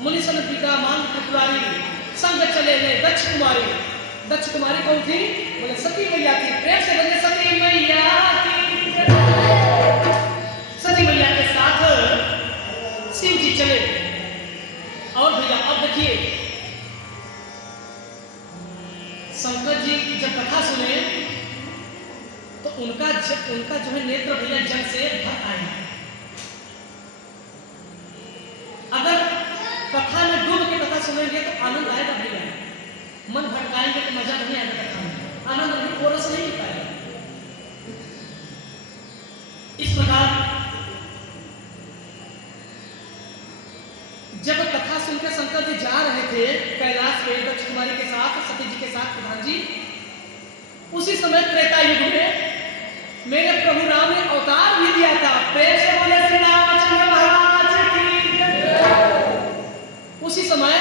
मुनि सन विदा मांग त्रिपुरारी, संग चले ले दक्ष कुमारी। दक्ष कुमारी कौन थी? बोले सती मैया थी। प्रेम से बोले सती मैया की जय। सती मैया के साथ शिव जी चले। और भैया अब देखिए, शंकर जी जब कथा सुने तो उनका जो है नेत्र भैया जल से भर आए। अगर कथा में डूब के कथा सुनेंगे तो आनंद आएगा भैया, मन भटकाएंगे तो मजा नहीं आएगा, कथा में आनंद नहीं, कोरस नहीं मिल पाएगा। इस प्रकार जब कथा सुनकर शंकर जी जा रहे थे कैलाश में दक्ष कुमारी के साथ, सती जी के साथ, प्रधान जी, उसी समय त्रेता युग में मेरे प्रभु राम ने अवतार भी दिया था। प्रेम से बोले श्री रामचंद्र महाराज की जय। उसी समय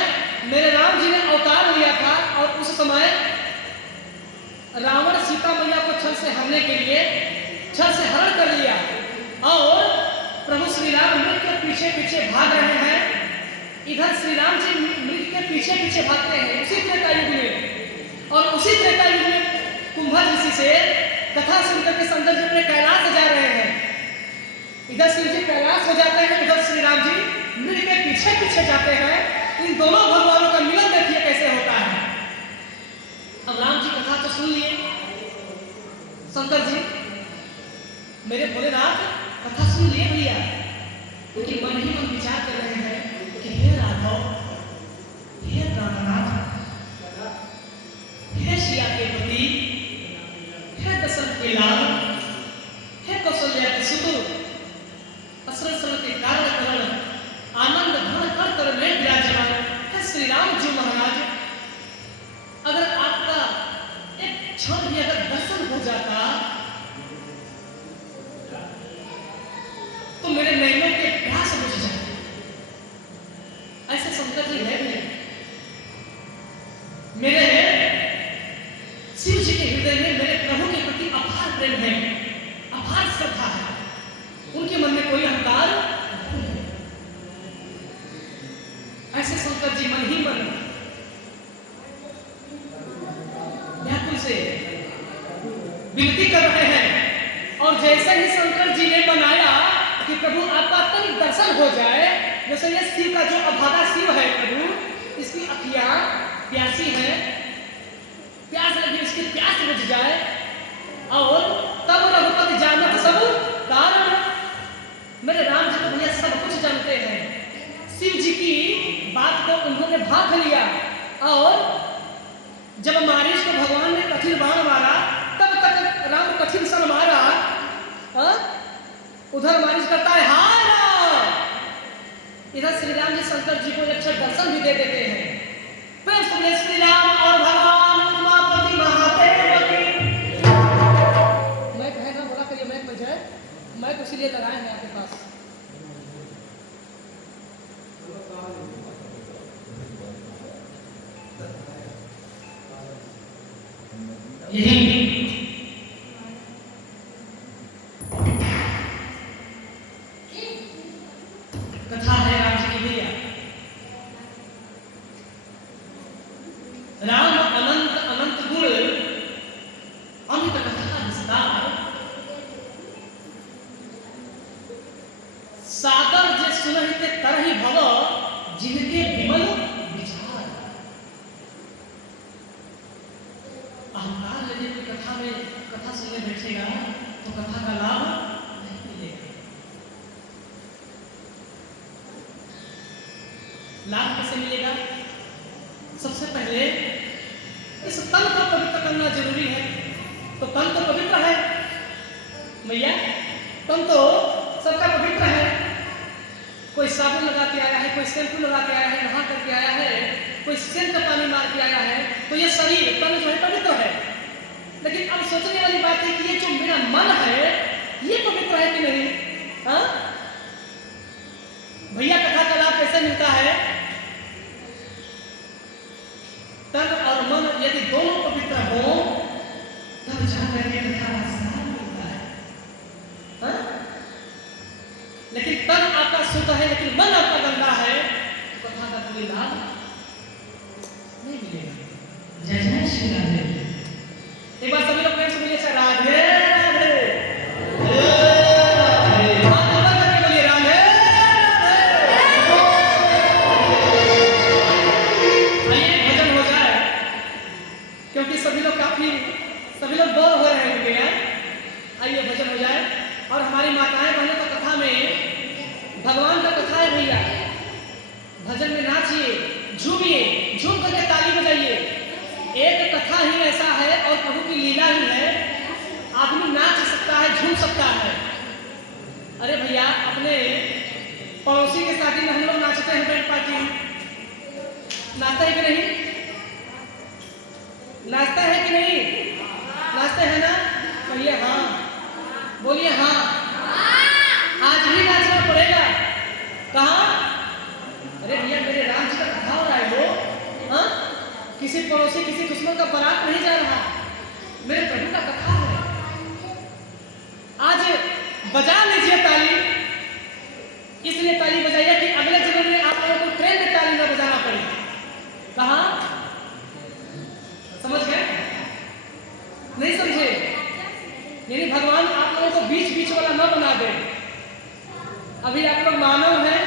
मेरे राम जी ने अवतार लिया था और उस समय रावण सीता मैया को छल से हरने के लिए छल से हरण कर लिया और प्रभु श्री राम मृग के पीछे पीछे भाग रहे हैं। इधर श्री राम जी मृग के पीछे पीछे भागते हैं उसी त्रेता युग में। और उसी त्रेता युग में कुंभज ऋषि से कथा सुनकर के शंकर जी अपने कैलाश जा रहे हैं। इधर शिव जी कैलाश हो जाते हैं, उधर श्री राम जी मृग के पीछे पीछे जाते हैं। इन दोनों भगवानों का मिलन देखिए कैसे होता है। अब राम जी कथा तो सुन लिए, शंकर जी मेरे भोलेनाथ कथा सुन लिए भैया, क्योंकि मन ही मन विचार कर रहे हैं कि हे राघव, हे प्राणनाथ, हे सिया के पति, हे दशरथ के लाल, हे कौशल्या के सुत, असरसर के कारण करण, आनंद भर कर कर में विराजमान है श्री राम जी महाराज। अगर आपका एक क्षण भी अगर दर्शन हो जाता तो मेरे नैनों के प्यास बुझ जाते। ऐसे शंकर जी है मेरे शिव जी के हृदय में मेरे प्रभु के प्रति अपार प्रेम है, अपार श्रद्धा है, उनके मन में कोई अहंकार नहीं। ऐसे शंकर जी मन ही मन व्याकुल से विनती कर रहे हैं। और जैसे ही शंकर जी ने बनाया कि प्रभु आपका तनिक दर्शन हो जाए, जैसे ये शिव का जो अभागा शिव है प्रभु, इसकी अखियां प्यासी है, प्यास लगी, इसकी प्यास बुझ जाए। और तब रघुपति जानत सब कारण। मेरे राम जी तो भैया सब कुछ जानते हैं। शिव जी की बात को उन्होंने भाग लिया और जब मारीच को भगवान ने कठिन बाण मारा तब तक राम कठिन सन मारा, उधर मारीच करता है हाय राम, इधर श्री राम जी शंकर जी को एक क्षण दर्शन भी दे देते हैं। प्रेम से श्री राम और भगवान उमापति महादेव की। मैं कहे ना बोला करिए, मैं बजाय मैं तो इसलिए लगाए हैं आपके पास। यही कथा है राम जी की भैया। राम अनंत अनंत गुण अमित कथा विस्तार, सागर जे सुनहिते तरहि भव, जिनके विमल विचार। अहंकार यदि कोई कथा में कथा सुनने बैठेगा तो कथा का लाभ नहीं मिलेगा। लाभ कैसे मिलेगा? सबसे पहले इस तन को पवित्र करना जरूरी है। तो तन तो पवित्र है भैया, तन तो सबका पवित्र है। कोई साबुन लगा के आया है, कोई शैम्पू लगा के आया है, नहा करके आया है, कोई सेंट का पानी मार के आया है, तो ये शरीर तन जो है पवित्र है। लेकिन अब सोचने वाली बात है कि ये जो मेरा मन है ये पवित्र है कि नहीं? हाँ भैया, कथा का लाभ कैसे मिलता है? तन और मन यदि दोनों पवित्र हो तब जाकर के कथा का सार मिलता है। हाँ? लेकिन तन आपका शुद्ध है लेकिन मन आपका गंदा है, तो कथा का कोई लाभ नहीं मिलेगा। जय जय श्री राधे। एक बार सभी लोग प्रेम से बोलिए अच्छा राधे राधे। क्योंकि सभी लोग बोर हो रहे होंगे यार। आइए भजन हो जाए। और हमारी माताएं बहनों तो कथा में भगवान का कथा है भैया, भजन में नाचिए, झूमिए, झूम करके ताली बजाइए। एक कथा ही ऐसा है और प्रभु की लीला ही है, आदमी नाच सकता है, झूम सकता है। अरे भैया अपने पड़ोसी के शादी में हम लोग नाचते हैं, बैंड पार्टी में नाचता है कि नहीं? नाचता है कि नहीं? नाचते हैं ना? कहिए हाँ, बोलिए हाँ। आज भी नाचना पड़ेगा। कहाँ? अरे भैया मेरे राम जी का कथा हो रहा है वो, हाँ? किसी पड़ोसी किसी दुश्मन का बारात नहीं जा रहा, मेरे प्रभु का कथा है। आज बजा लीजिए ताली, इसलिए ताली बजाइए कि अगले जन्म में आप लोगों को ट्रेन में ताली न बजाना पड़े। कहाँ? समझ गए? नहीं समझे? यानी भगवान आप लोगों को बीच बीच वाला न बना दे। अभी आप लोग मानव हैं,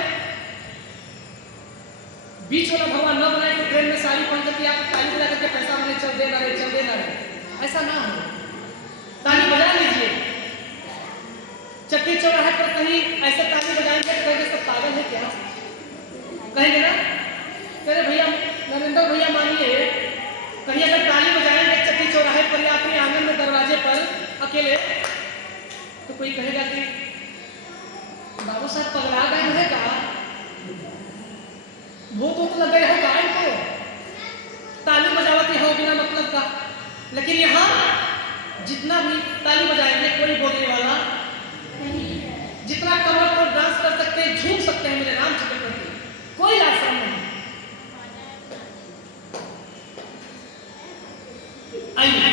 बीच वाला भगवान न बनाए तो ट्रेन में साड़ी पहन करके आप ताली बजा करके पैसा मने चल देना रहे, ऐसा ना हो। ताली बजा लीजिए। चट्टी चौराहे पर कहीं ऐसे ताली बजाएंगे तो कहेंगे सब पागल है क्या? कहेंगे ना? अरे भैया नरेंद्र भैया मानिए, कहीं अगर ताली बजाएंगे चट्टी चौराहे पर या अपने आंगन में दरवाजे पर अकेले, तो कोई कहेगा कि बाबू साहब पगला गए हैं का? भूत लग गए हो गाय को, ताली बजावती हो बिना मतलब का। लेकिन यहाँ जितना भी ताली बजाएंगे कोई बोलने वाला नहीं, जितना कमर पर डांस कर सकते हैं, झूम सकते हैं मेरे राम जी के प्रति, कोई आसान नहीं। आइए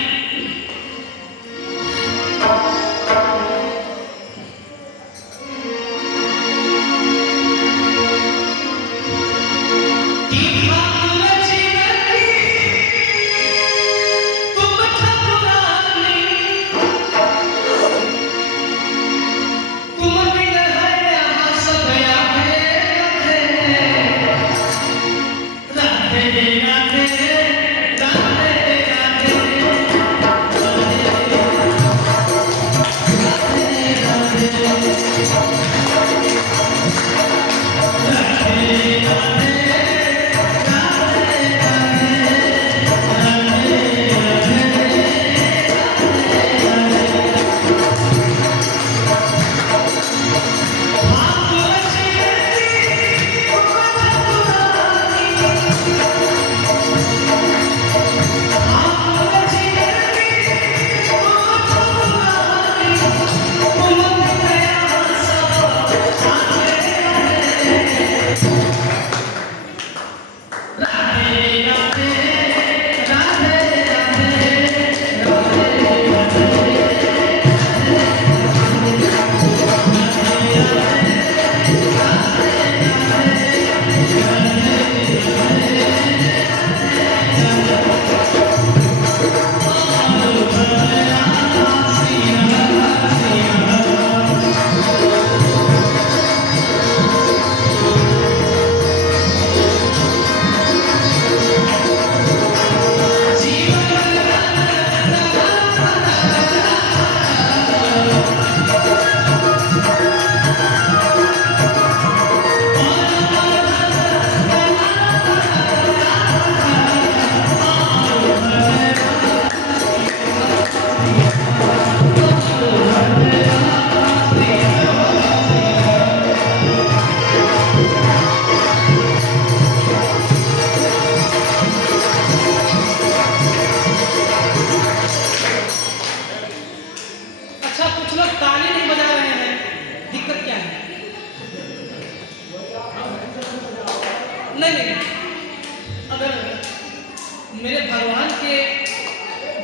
मेरे भगवान के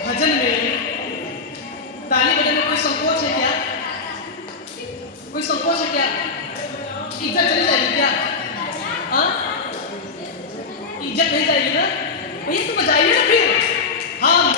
भजन में ताली बजाने में कोई संकोच है क्या? कोई संकोच है क्या? इज्जत चली जाएगी क्या? हाँ? इज्जत नहीं जाएगी ना, भैया तो बजाइए ना फिर। हम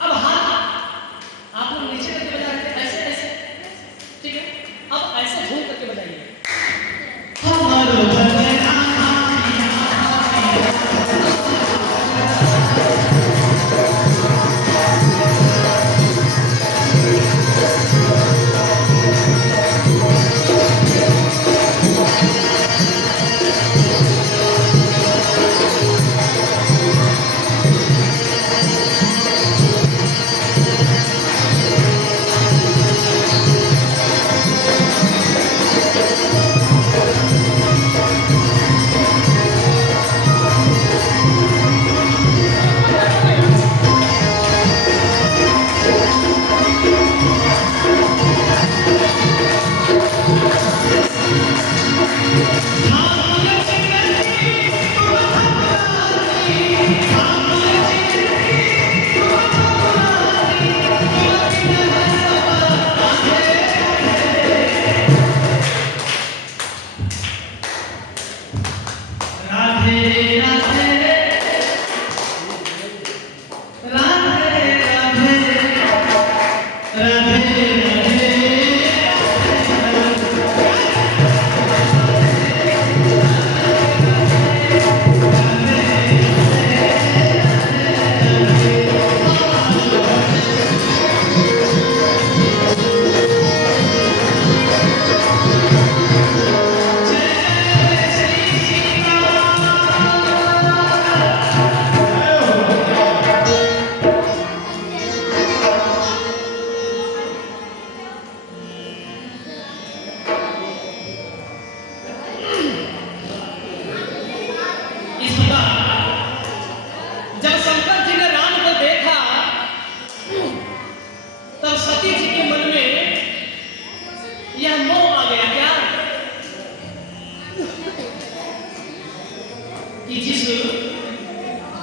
अब हाथ आप लोग नीचे करके बजा रहे थे, ऐसे ऐसे, ठीक है। अब ऐसे झूम करके बजाइए।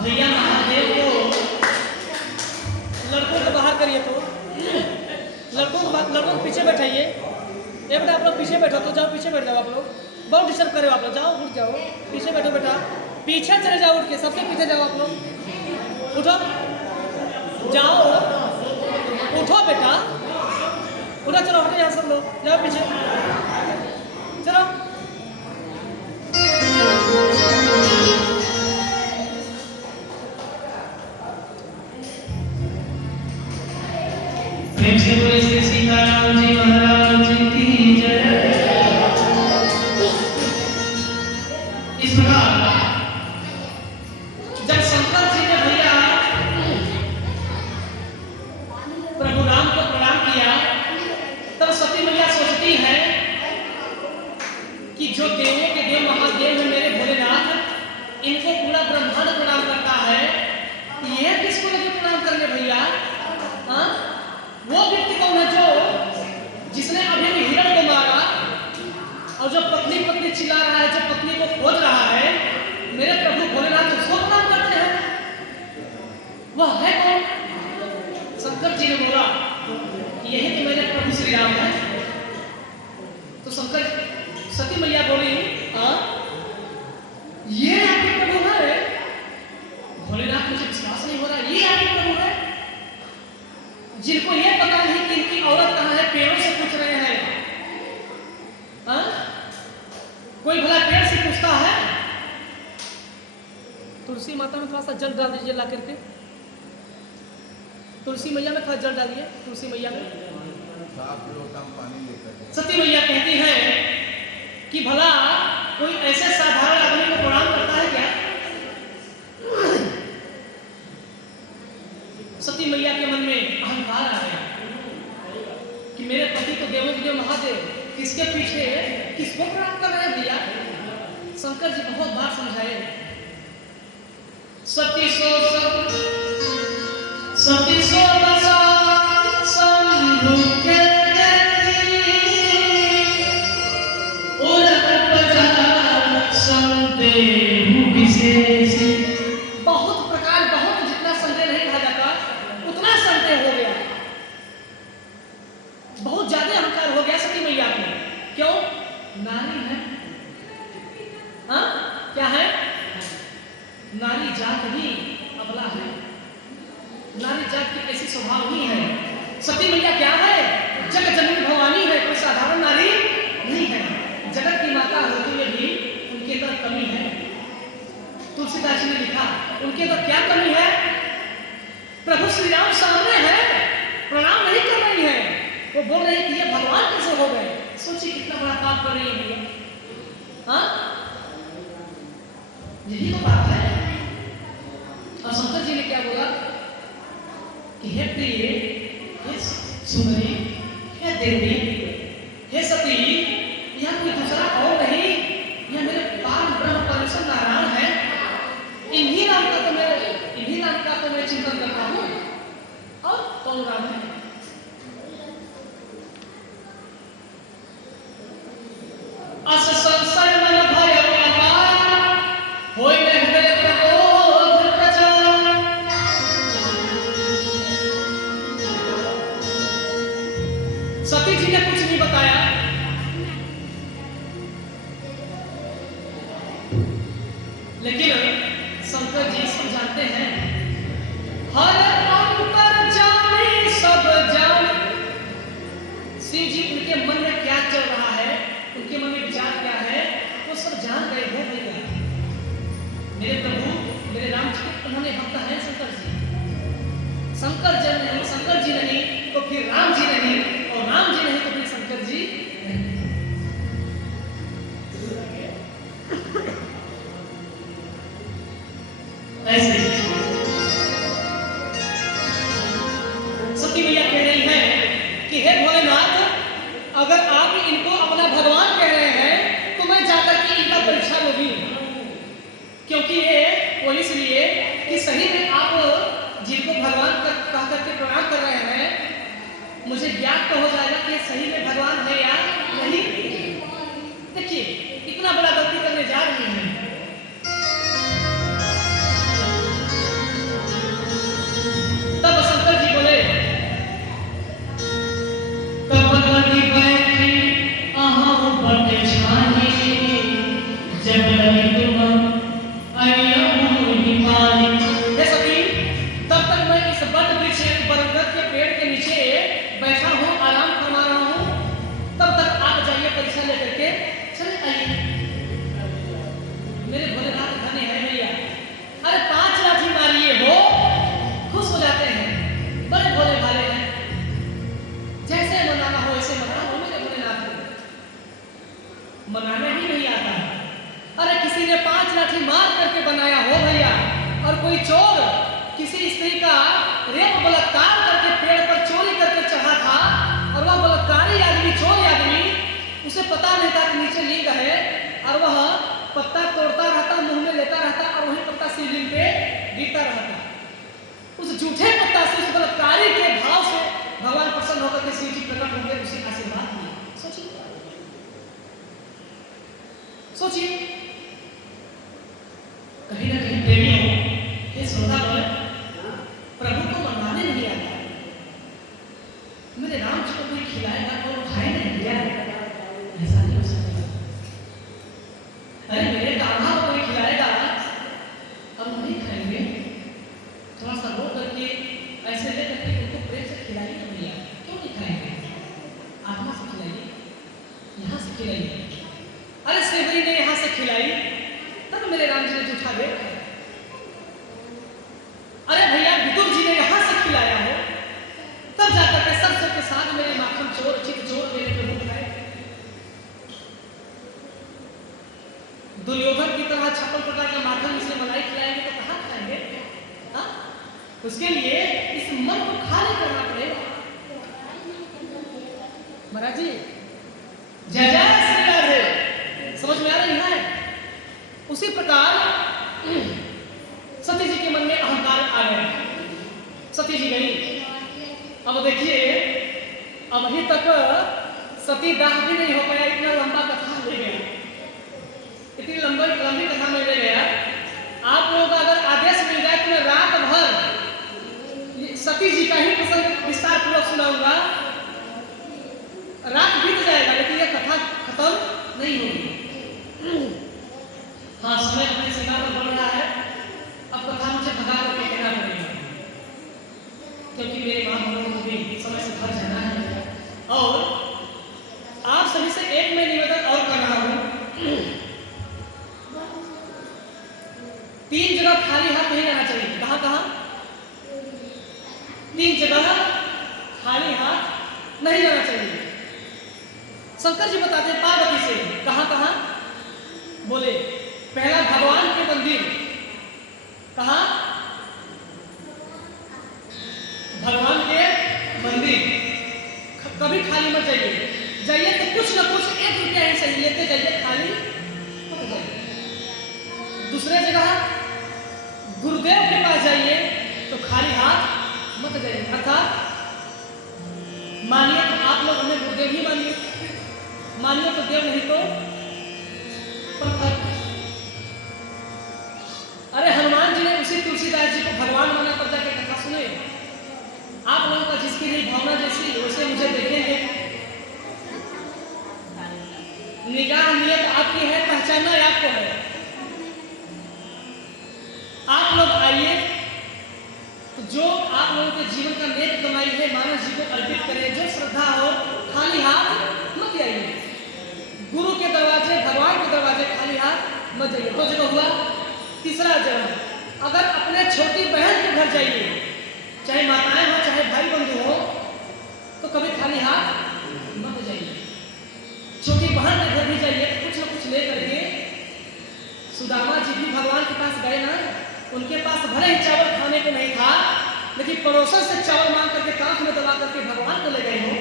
भैया महादेव को लड़कों को बाहर करिए, तो लड़कों को पीछे बैठाइए। ये बेटा आप लोग पीछे बैठो, तो जाओ पीछे बैठ जाओ। आप लोग बहुत डिस्टर्ब करे, आप लोग जाओ, उठ जाओ, पीछे बैठो बेटा, पीछे चले जाओ, उठ के सबसे पीछे जाओ आप लोग। उठो, जाओ, उठो बेटा, उठो, चलो हटो यहाँ सब लोग, जाओ पीछे, चलो। प्रेम से बोले श्री सीताराम जी महाराज की जय। इस प्रकार जब शंकर जी ने भैया प्रभु राम को प्रणाम किया, तब सती मैया सोचती है कि जो देवों के देव महादेव हैं मेरे भोलेनाथ, इनको पूरा ब्रह्मांड प्रणाम करता है, ये किसको लगे प्रणाम करने भैया? हाँ, वो व्यक्ति कौन है जो जिसने अभी भी हिरण को मारा और जो पत्नी पत्नी चिल्ला रहा है, जो पत्नी को खोज रहा है, मेरे प्रभु भोलेनाथ उसको प्रणाम करते हैं? वह है कौन? शंकर जी ने बोला यही तो मेरे प्रभु श्री राम है। तो शंकर सती मैया बोली ये आपके प्रभु है? भोलेनाथ मुझे विश्वास नहीं हो रहा, ये आपके प्रभु है जिनको ये पता नहीं कि इनकी औरत कहाँ है, पेड़ों से पूछ रहे हैं। हाँ? कोई भला पेड़ से पूछता है? तुलसी माता में थोड़ा सा जल डाल दीजिए ला करके, तुलसी मैया में थोड़ा जल डालिए, तुलसी मैया में सती मैया कहती है कि भला कोई ऐसे साधारण आदमी को प्रणाम करता है क्या? सती मैया के मन में अहंकार आ गया कि मेरे पति तो देवों के देव महादेव, किसके पीछे किसको प्रणाम कर रहे हैं भैया? शंकर जी बहुत बार समझाए, सती सो बसा शंभु के देखी, उलट पजार संदेह विशेष। बहुत प्रकार, बहुत जितना संदेह नहीं कहा जाता उतना संदेह हो गया, बहुत ज्यादा अहंकार हो गया सती मैया को। क्यों? नारी है। हाँ, क्या है? नारी जात ही अबला है, नारी जात की ऐसी स्वभाव ही है। सती मैया क्या है? जगत जननी भवानी है, कोई साधारण नारी नहीं है। जगत की माता होते हुए भी उनके अंदर कमी है। तुलसीदास जी ने लिखा उनके अंदर क्या कमी है? प्रभु श्री राम सामने है, प्रणाम नहीं कर रही है, वो बोल रही है कि ये भगवान कैसे हो गए? सोचिए कितना बड़ा पाप कर रही है भैया। हाँ, यही तो बात है। और शंकर जी ने क्या बोला कि हे प्रिय, हे सुंदरी, हे देवी, हे सती, यह कोई दूसरा और नहीं, यह मेरे पार ब्रह्म परमेश्वर नारायण है। इन्हीं नाम का तो मैं चिंतन करता हूँ। और कौन राम है? अस संशय मन भय अपार, होय न हृदय प्रबोध प्रचार। सती जी ने कुछ नहीं बताया, लेकिन शंकर जी सब जानते हैं। हर अंतर जाने सब जाने, शिव जी उनके मन में क्या चल रहा है, उनके मन में विचार क्या है, वो सब जान गए हो भैया। मेरे प्रभु मेरे राम जी के उन्होंने भक्त हैं शंकर जी। शंकर जी नहीं तो फिर राम जी नहीं, और राम जी नहीं तो फिर शंकर जी नहीं। ऐसे सती मैया कह रही है कि हे भोलेनाथ, अगर आप इनको अपना भगवान कह रहे हैं तो मैं जाकर के इनका परीक्षा लूंगी, क्योंकि ये वो इसलिए कि सही में आप जिनको भगवान कह करके प्रणाम कर रहे हैं, मुझे ज्ञात तो हो जाएगा कि सही में भगवान है या नहीं। देखिए इतना बड़ा गलती करने जा रही है। तब शंकर जी बोले, कपलवती बैठी अहाँ बटे छानी, जब लगी तुम अय्यहु निपानी। हे सती, किसी ने 5 लाठी मार करके बनाया हो भैया, और कोई चोर किसी स्त्री का रेप बलात्कार करके पेड़ पर चोरी करके चढ़ा था, और वह बलात्कारी आदमी, चोर आदमी, उसे पता नहीं था कि नीचे लिंग है, और वह पत्ता तोड़ता रहता, मुंह में लेता रहता, और वही पत्ता शिवलिंग पे गिरता रहता। उस झूठे पत्ता से, उस बलात्कारी के भाव से भगवान प्रसन्न होकर के शिव जी प्रकट होंगे, उसे आशीर्वाद दिए। सोचिए, सोचिए, कहीं ना कहीं प्रेमियों, ये श्रोतागण, प्रभु को मनवाने नहीं आता। मेरे राम जी को कोई खिलाएगा और खाए नहीं दिया, ऐसा नहीं हो सकता। अरे मेरे कान्हा को कोई खिलाएगा और वो नहीं खाएंगे, थोड़ा सा रो करके ऐसे ले करके उनको प्रेम से खिलाइए तो भैया, क्यों नहीं खाएंगे? आत्मा से खिलाइए, यहाँ से खिलाइए। अरे सेवरी ने यहाँ से खिलाई, तब मेरे राम जी ने जूठा बेर खाया। अरे भैया विदुर जी ने यहाँ से खिलाया हो, तब जाकर के सरसों के साथ मेरे माखन चोर, चित चोर मेरे प्रभु खाए। दुर्योधन की तरह 56 प्रकार का माखन इसे मलाई खिलाएंगे तो कहाँ खाएंगे? हाँ? उसके लिए इस मन को खाली करना पड़ेगा। महाराज जी, जय जय श्री राधे, समझ में आ रही है? उसी प्रकार सती जी के मन में अहंकार आ गया। सती जी गई। अब देखिए, अभी तक सती दाह भी नहीं हो पाया, इतना लंबा कथा ले गया, इतनी लंबी कथा में ले गया। आप लोगों का अगर आदेश मिल जाए तो मैं रात भर सती जी का ही प्रसंग विस्तार पूर्वक सुनाऊंगा, रात बीत जाएगा, लेकिन यह कथा खत्म नहीं होगी। हाँ, समय अपने सीमा पर बढ़ रहा है, अब कथा मुझे भगा करके कहना पड़ेगा, क्योंकि मेरे महाभवों को भी समय से भर जाना है। और आप सभी से एक मैं निवेदन और कर रहा हूँ, 3 जगह खाली हाथ नहीं रहना चाहिए। कहाँ कहाँ? 3 जगह खाली हाथ नहीं रहना चाहिए। शंकर जी बताते हैं पार्वती से, कहाँ कहाँ? बोले, पहला भगवान के मंदिर, कहाँ? भगवान के मंदिर, कभी खाली मत जाइए, जाइए तो कुछ ना कुछ 1 रुपया ही सही लेते जाइए, खाली मत जाइए। दूसरे जगह गुरुदेव के पास जाइए तो खाली हाथ मत जाइए, अर्थात मानिए तो आप लोग हमें गुरुदेव ही मानिए तो देव, नहीं तो पत्थर। अरे हनुमान जी ने उसी तुलसीदास जी को भगवान माना, तब जाके कथा सुने। आप लोगों का जिसकी नहीं भावना जैसी, वैसे मुझे देखेंगे। निगाह नियत आपकी है, पहचानना आपको है। आप लोग आइए तो जो आप लोगों के जीवन का नेक कमाई है मानव जी को अर्पित करें, जो श्रद्धा हो, खाली हाथ मत आइए। गुरु के दरवाजे, भगवान के दरवाजे खाली हाथ मत जाइए। 2 जगह हुआ। तीसरा जगह, अगर अपने छोटी बहन के घर जाइए, चाहे माताएं हो चाहे भाई बंधु हो, तो कभी खाली हाथ मत जाइए। छोटी बहन के घर भी जाइए तो कुछ न कुछ ले करके। सुदामा जी भी भगवान के पास गए ना, उनके पास भले ही चावल खाने को नहीं था, लेकिन पड़ोसन से चावल मांग करके कांख में दबा करके भगवान को ले गए हो।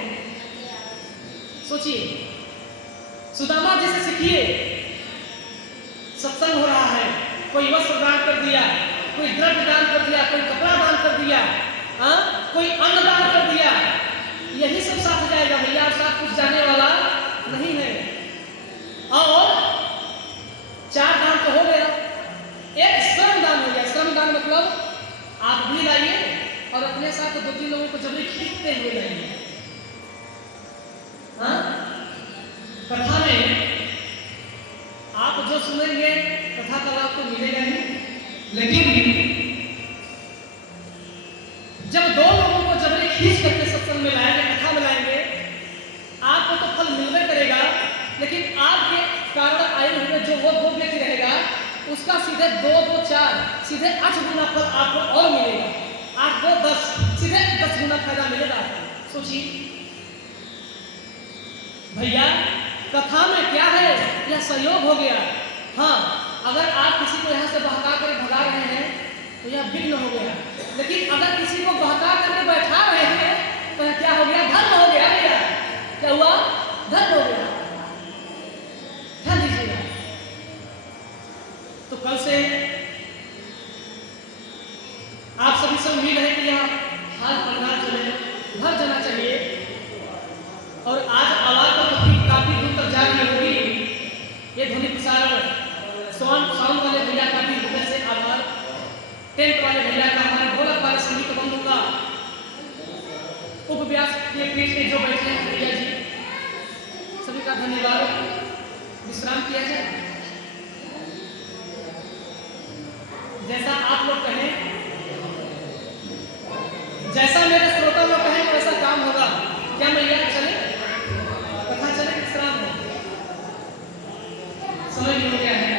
सोचिए, सुदामा जी से सीखिए। सत्संग हो रहा है, कोई वस्त्र दान कर दिया, कोई द्रव्य दान कर दिया, कोई कपड़ा दान कर दिया, कोई अन्न दान कर दिया, यही सब साथ जाएगा भैया, साथ कुछ जाने वाला नहीं है। और 4 दान तो हो गया, एक श्रम दान हो गया। श्रम दान मतलब आप भी लाइए और अपने साथ 2-3 लोगों को जबरी खींचते हुए लाइए। कथा में आप जो सुनेंगे कथा का लाभ तो मिलेगा ही, लेकिन जब 2 लोगों को जबरी खींच करके सत्संग में लाएंगे, कथा में लाएंगे, आपको तो फल मिलने करेगा, लेकिन आपके कारण आए हुए जो वो 2 व्यक्ति रहेगा, उसका सीधे 2-2 4 सीधे 8 गुना फल आपको और मिलेगा। 8-2 10 सीधे 10 गुना फायदा मिलेगा आपको। सोचिए भैया, कथा में क्या है, यह सहयोग हो गया। हाँ, अगर आप किसी को यहाँ से बहका कर भगा रहे हैं तो यह विघ्न हो गया, लेकिन अगर किसी को बहका करके बैठा रहे हैं तो यह क्या हो गया? धर्म हो गया भैया। क्या हुआ? धर्म हो गया। ध्यान दीजिएगा। तो कल से आप सभी से उम्मीद है कि यह हाल प्रकार जो है भर जाना चाहिए, और आज आवाज तो काफी दूर तक जा रही होगी। ये ध्वनि प्रसारण साउंड वाले भैया का भी हृदय से आभार, टेंट वाले भैया का, हमारे ढोलक वाले संगीत बंधु का, उपव्यास के पीठ में जो बैठे हैं भैया जी, सभी का धन्यवाद। विश्राम किया जाए, जैसा आप लोग कहें, जैसा मेरे श्रोता लोग कहें वैसा काम होगा। क्या मैया चले? कथा चले? विश्राम हो? समय भी हो गया है।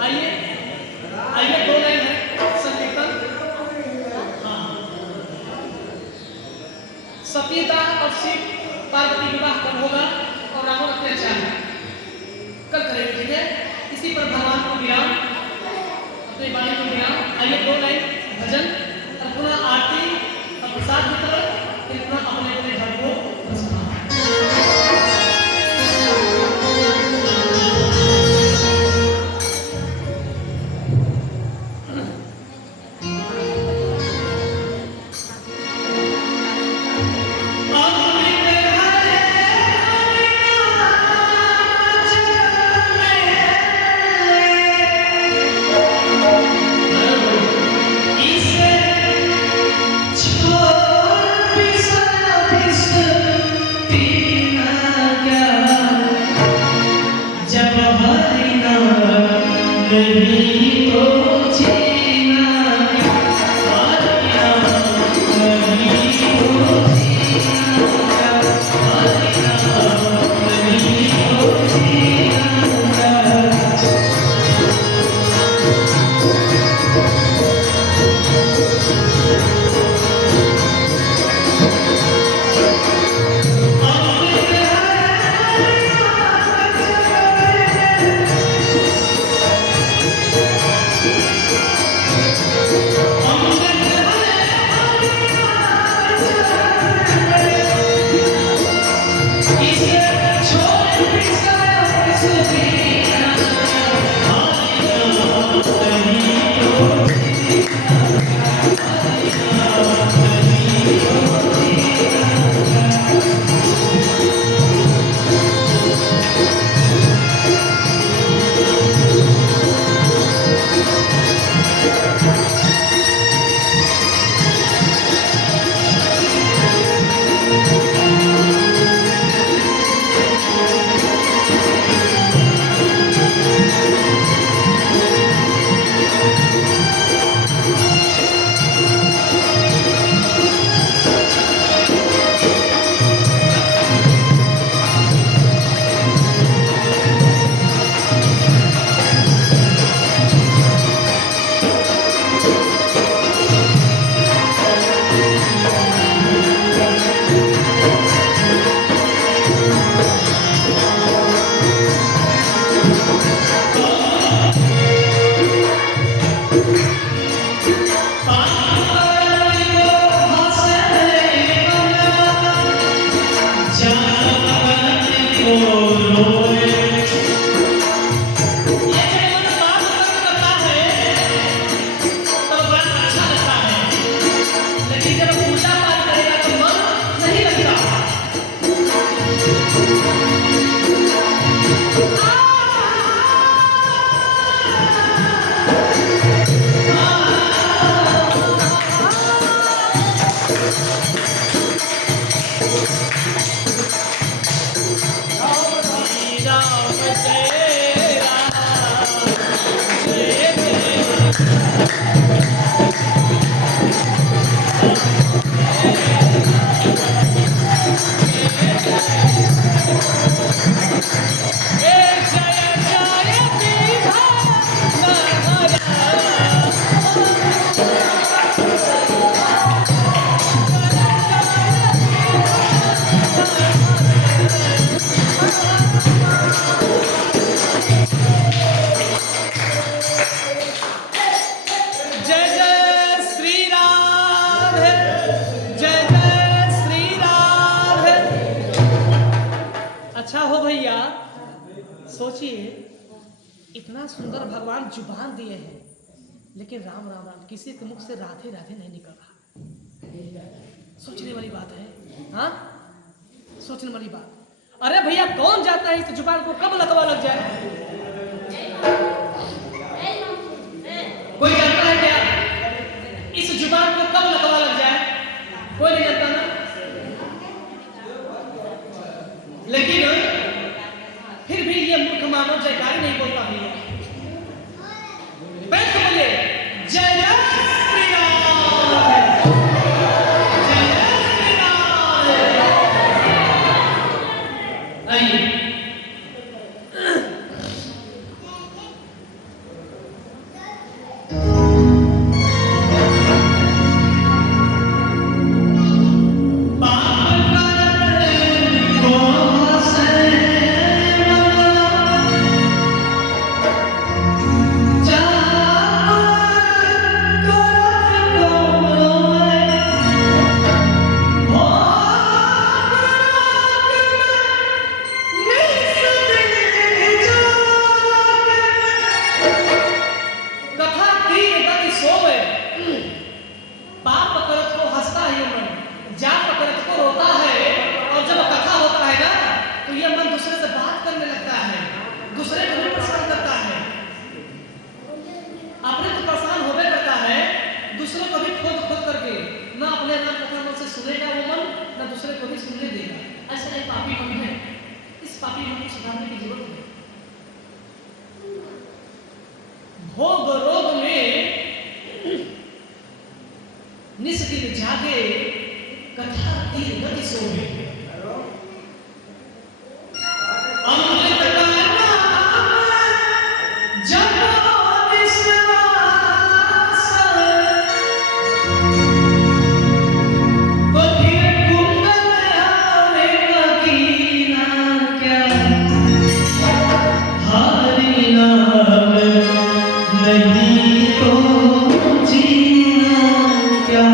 आइए आइए, 2 लाइन है संकीर्तन। हाँ, सतीदाह और शिव पार्वती विवाह कब होगा और रावण अत्याचार कल करेंगे, ठीक है? इसी पर भगवान को विराम, अपनी वाणी को विराम। आइए 2 लाइन भजन और पुनः आरती और प्रसाद वितरण, फिर पुनः अपने अपने घर को प्रस्थान। इतना सुंदर भगवान जुबान दिए हैं, लेकिन राम राम राम किसी के मुख से राधे राधे नहीं निकल रहा। सोचने वाली बात है, हाँ, सोचने वाली बात। अरे भैया, कौन जाता है इस जुबान को कब लकवा लग जाए? कोई जानता है क्या इस जुबान को कब लकवा लग जाए? कोई नहीं जानता ना। लेकिन फिर भी ये मूर्ख मानव जयकारी नहीं बोल पा रही है। बैठ के बोलिए, जय जय श्री राम, जय जय श्री राम। आइए, भोग रोग में निस्दिन जागे, कथा तीर गति सोवे। अमृत का नाम जपो विश्वास, तो फिर कुंडल हारे ककीना क्या, हरि नाम नहीं तो जीना क्या।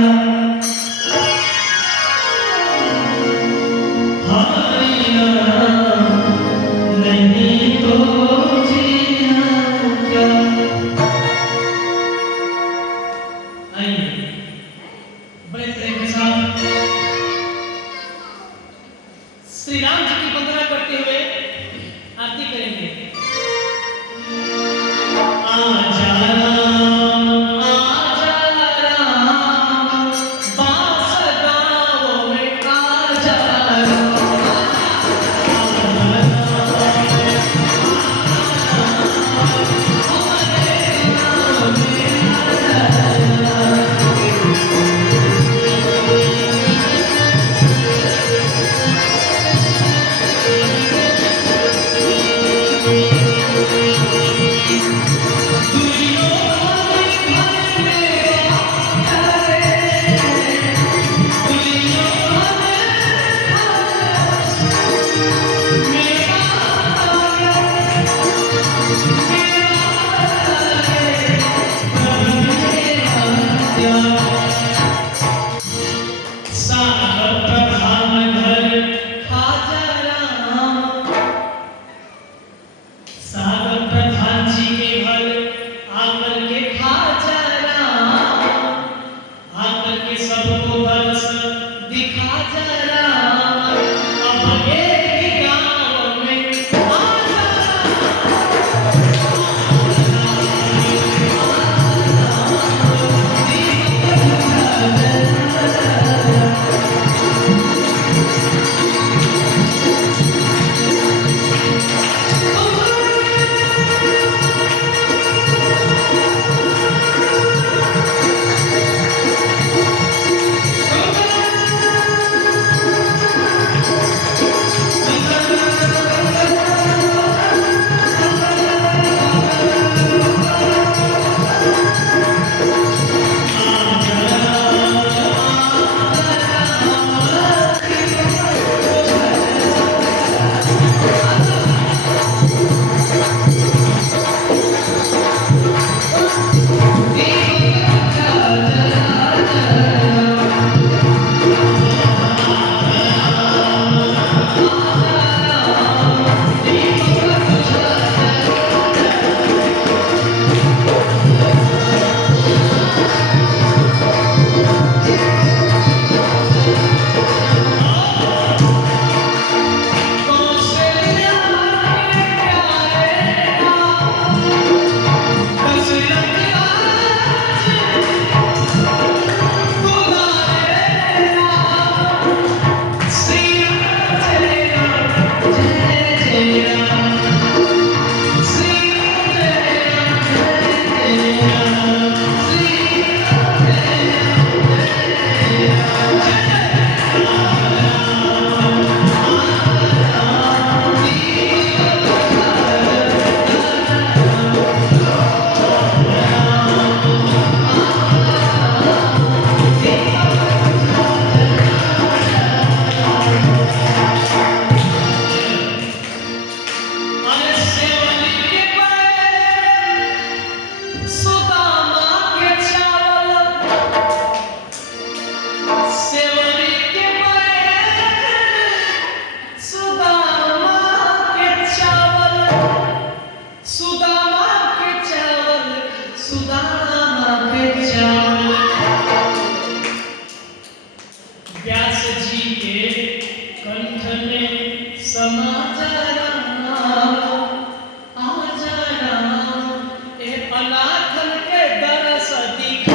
अनाथन के दरस दिखा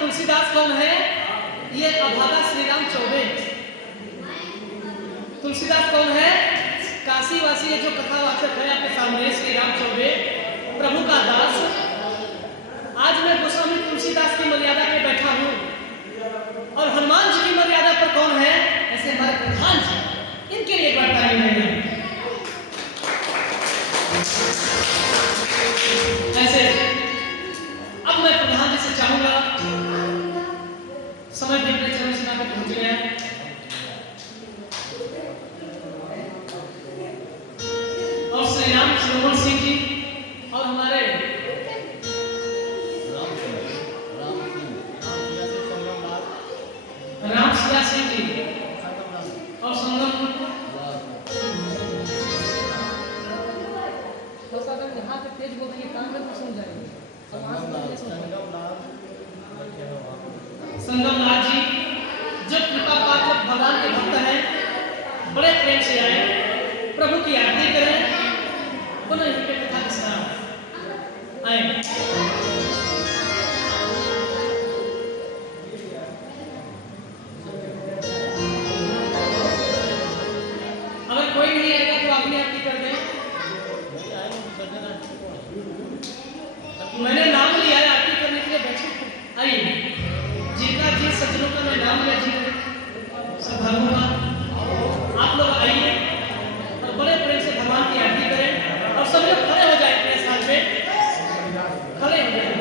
तुलसीदास कौन है? ये अभागा श्री राम चौबे। तुलसीदास कौन है? काशीवासी ये जो कथावाचक है आपके सामने श्री राम चौबे, प्रभु का दास। आज मैं गोस्वामी तुलसीदास की मर्यादा पे बैठा हूँ और हनुमान जी की मर्यादा पर कौन है? ऐसे हमारे प्रधान जी, इनके लिए एक बार ताली बजाइए। ऐसे अब मैं प्रधान जी से चाहूंगा, समय भी अपने चरण सीमा पे पहुंच गया है, और श्री राम श्रवण सिंह जी और हमारे राम सिया सिंह जी और संगम यहाँ पे तेज बोल रही काम में तो सुन जाएंगे। संगम नाथ जी जो कृपा पात्र भगवान के भक्त हैं, बड़े प्रेम से आए, प्रभु की आरती करें, पुनः यहीं पे कथा विस्तार आए। अगर कोई नहीं आएगा तो आप भी आरती कर दें। मैंने नाम लिया है आरती करने के लिए, बैठे आइए। जिनका जिन सज्जनों का मैं नाम लिया, जी श्रद्धालुओं का, आप लोग आइए और बड़े प्रेम से भगवान की आरती करें और सब लोग खड़े हो जाए अपने स्थान पे, खड़े हो जाए।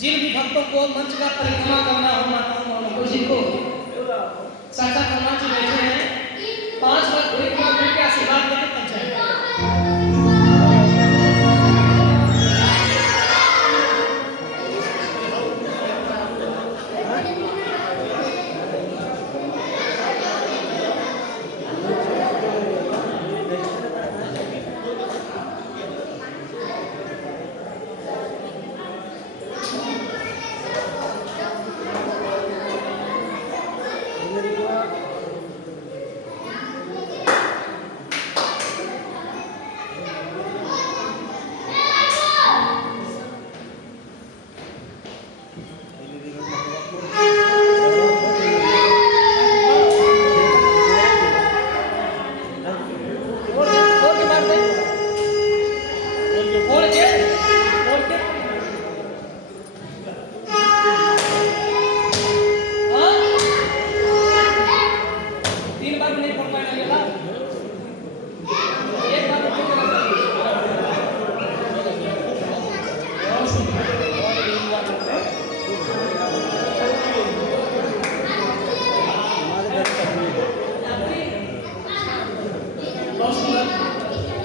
जिन भी भक्तों को मंच का परिक्रमा करना हो माताओं मौलाओं जिनको चाचा कन्ना जी बैठे हैं 5 वक्त एक बार मिलकर आशीर्वाद लेकर पहुंचाए।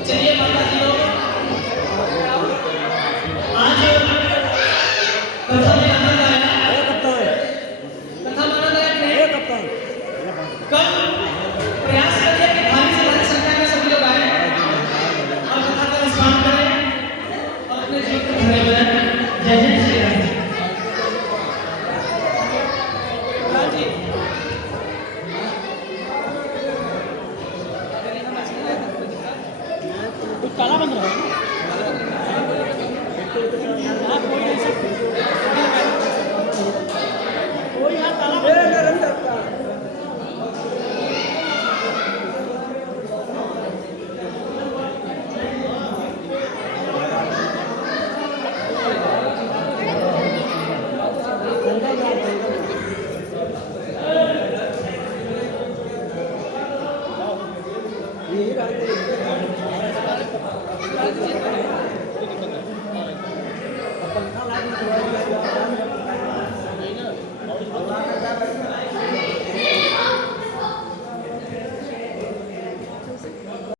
चलिए माता जी लोग आज कथा में आनंद आया। कथा में आनंद आया कि कल प्रयास करिए कि भारी से भारी संख्या में सभी लोग आए और कथा का रसपान करें और अपने जीवन को धन्य बनाएं। जय जय श्री राम। जी काला बन रहा है कोई यहाँ काला पंखा